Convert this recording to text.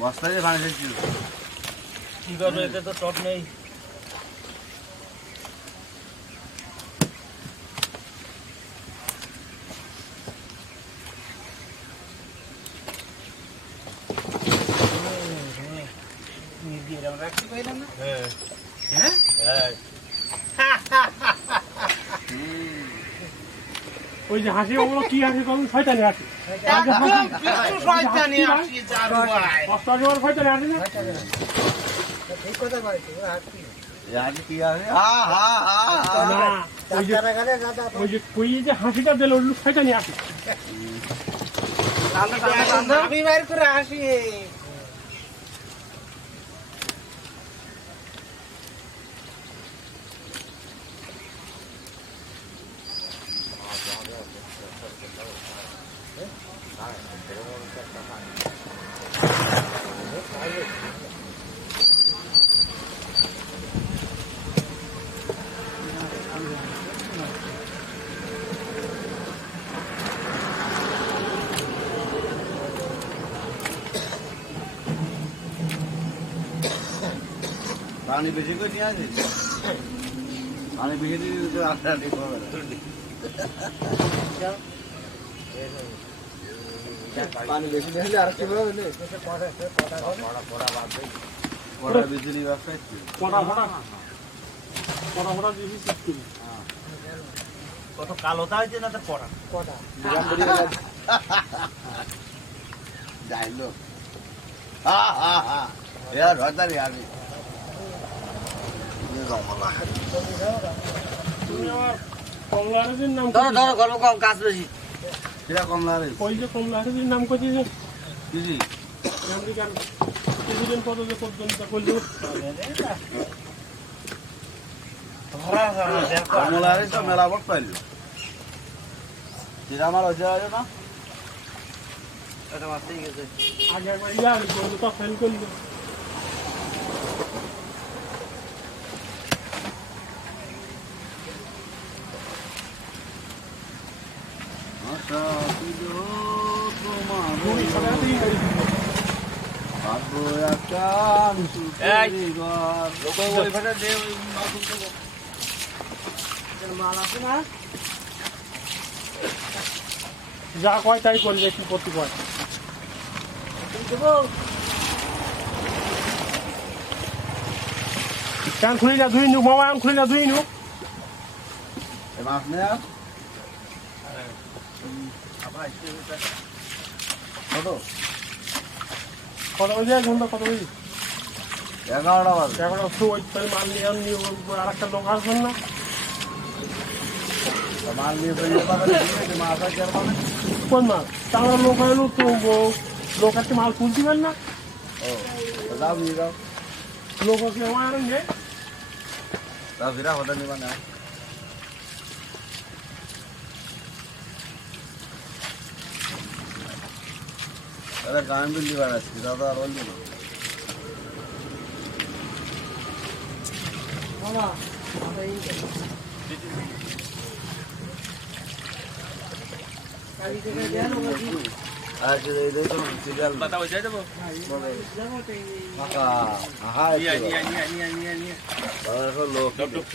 বস্তা দিয়ে শেষ কি করব এতে তো টপ নেই। হ্যাঁ। হ্যাঁ? হ্যাঁ। ওই যে হাসি ওগুলো কি হাসি কম শয়তানি হাসি। শয়তানি হাসি না? আজ কি আছে হা হা হা হা না? ওই যে ওই যে কই যে হাসিটা দিল শয়তানি হাসি। আমি বাইর করে হাসি। পানি বেশি করে নিয়ে আসিস পানি বেশি দিয়ে আটটা ঠিক হবে। পানি বেশি দিলে আর কি হবে? ওরা বিজলি। ফোটা ফোটা ফোটা ফোটা দিয়ে দিচ্ছি একটু। কত কালোতা হয়েছে না তো পড়া? যাইলো হা হা হা। এরা ধরতারি আমি। ধরো ধরো গল্প কম কাজ বেশি। সেটা কম লাগে ওই যে কমলা হাসির নাম করছি যে? বুঝি আমেরিকান প্রেসিডেন্ট পদ যে পর্যন্ত করল? ধরা ধরা দেখো কমলারে তো মেলা বট পাইলো। সেটা আমার হয়েছে আছে না। এটা মারতেই গেছে। আগে একবার ইয়া করল তো ফেল করল। যা কয় তাই করবে কি করতে কয়? কেন খুলি না, ধুই নু, মামা খুলি না, ধুই নু। এ মাছ কত? কত বাজে? ঘণ্টা কত বাজে? এগারোটা বাজে। এখন একটু ওই তাই মাল নিয়ে আমি আর একটা লোক আসবেন না। মাল নিয়ে বেরিয়ে আছে, মাছ আর পাবে কোন মাল? তাহলে লোক হলো তো লোক একটা মাল তুলতে দিবেন না। ও যাও নিয়ে যাও লোক কি আমার নেই যাও ফিরা হতে নিবা না। আরে গান বিল্লি বাড়াচ্ছি দাদা আর বললি না। লোক।